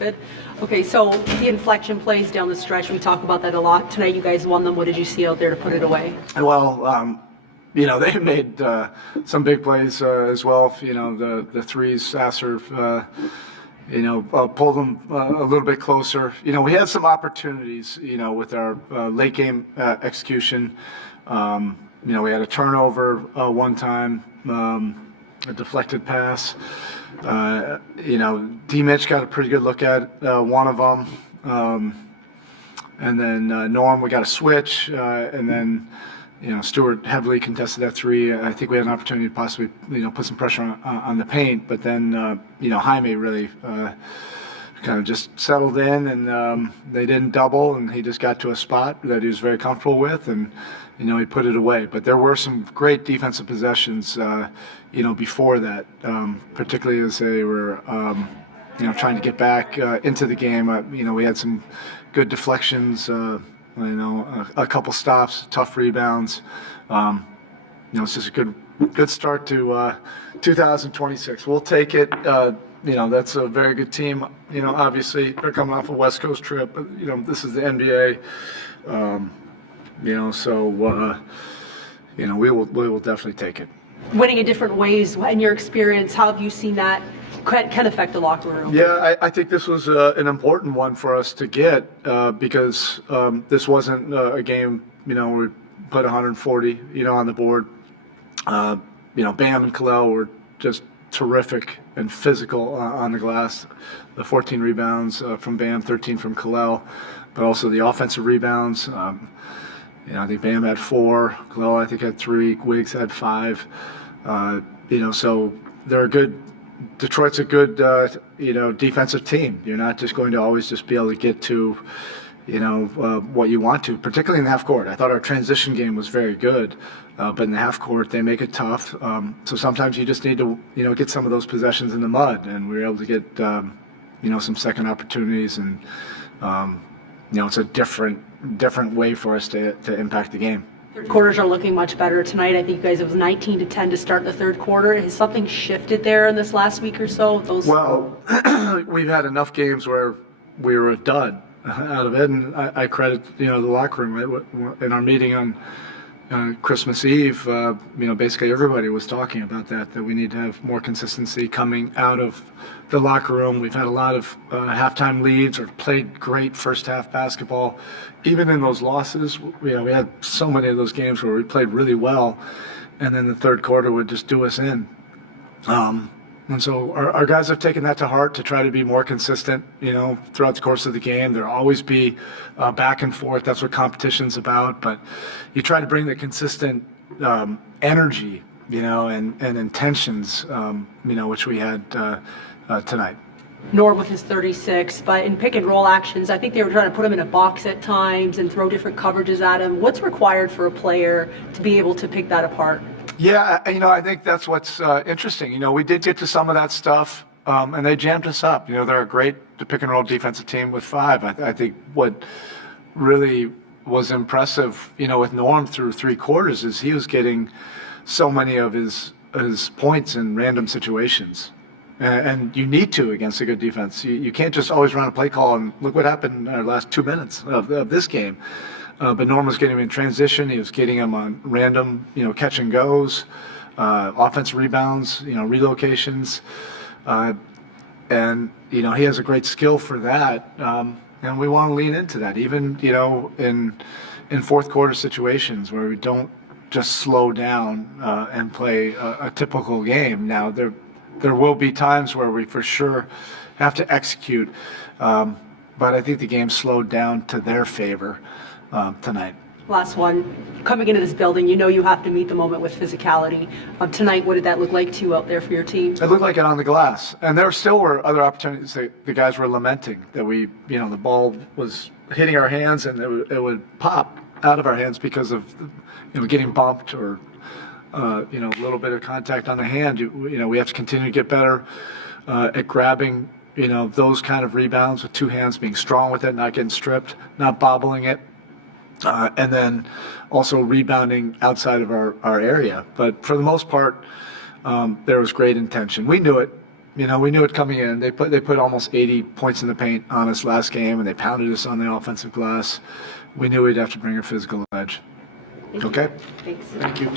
Good. Okay, so the inflection plays down the stretch, we talk about that a lot. Tonight you guys won them. What did you see out there to put it away? Well, they made some big plays as well. The threes, Sasser, pulled them a little bit closer. We had some opportunities, with our late game execution. We had a turnover one time, a deflected pass. D-Mitch got a pretty good look at one of them. And then Norm, we got a switch, and then Stewart heavily contested that three. I think we had an opportunity to possibly put some pressure on the paint, but then Jaime really kind of just settled in, and they didn't double, and he just got to a spot that he was very comfortable with, and he put it away. But there were some great defensive possessions before that, particularly as they were trying to get back into the game. We had some good deflections, a couple stops, tough rebounds. It's just a good start to 2026. We'll take it. That's a very good team. Obviously they're coming off a West Coast trip, but this is the NBA. We will definitely take it. Winning in different ways, in your experience, how have you seen that can affect the locker room? Yeah, I think this was an important one for us to get because this wasn't a game, we put 140, on the board. Bam and Kalel were just terrific and physical on the glass. The 14 rebounds from Bam, 13 from Kalel, but also the offensive rebounds. I think Bam had 4, Kalel I think had 3, Wiggs had 5. So they're a good. Detroit's a good, defensive team. You're not just going to always just be able to get to, what you want to, particularly in the half court. I thought our transition game was very good, but in the half court they make it tough. So sometimes you just need to, get some of those possessions in the mud, and we were able to get, some second opportunities, and it's a different way for us to impact the game. Third quarters are looking much better tonight. I think you guys, it was 19-10 to start the third quarter. Has something shifted there in this last week or so? Well, we've had enough games where we were a dud out of it, and I credit the locker room. In our meeting on Christmas Eve, basically everybody was talking about that we need to have more consistency coming out of the locker room. We've had a lot of halftime leads or played great first half basketball. Even in those losses, we had so many of those games where we played really well, and then the third quarter would just do us in. And so our guys have taken that to heart to try to be more consistent, throughout the course of the game. There'll always be back and forth. That's what competition's about. But you try to bring the consistent energy, and intentions, which we had tonight. Norm with his 36, but in pick and roll actions, I think they were trying to put him in a box at times and throw different coverages at him. What's required for a player to be able to pick that apart? Yeah, I think that's what's interesting. We did get to some of that stuff, and they jammed us up. They're a great pick and roll defensive team with 5. I think what really was impressive, with Norm through 3 quarters is he was getting so many of his points in random situations. And you need to against a good defense. You can't just always run a play call, and look what happened in our last 2 minutes of this game. But Norm was getting him in transition. He was getting him on random, catch and goes, offensive rebounds, relocations. And he has a great skill for that. And we want to lean into that, even, in fourth quarter situations where we don't just slow down and play a typical game. Now, there will be times where we for sure have to execute, but I think the game slowed down to their favor tonight. Last one. Coming into this building, you have to meet the moment with physicality. Tonight, what did that look like to you out there for your team? It looked like it on the glass, and there still were other opportunities that the guys were lamenting that we, the ball was hitting our hands and it would pop out of our hands because of, getting bumped or a little bit of contact on the hand. We have to continue to get better at grabbing, those kind of rebounds with 2 hands, being strong with it, not getting stripped, not bobbling it, and then also rebounding outside of our area. But for the most part, there was great intention. We knew it, You know, we knew it coming in. They put almost 80 points in the paint on us last game, and they pounded us on the offensive glass. We knew we'd have to bring a physical edge. Okay? Thanks. Thank you.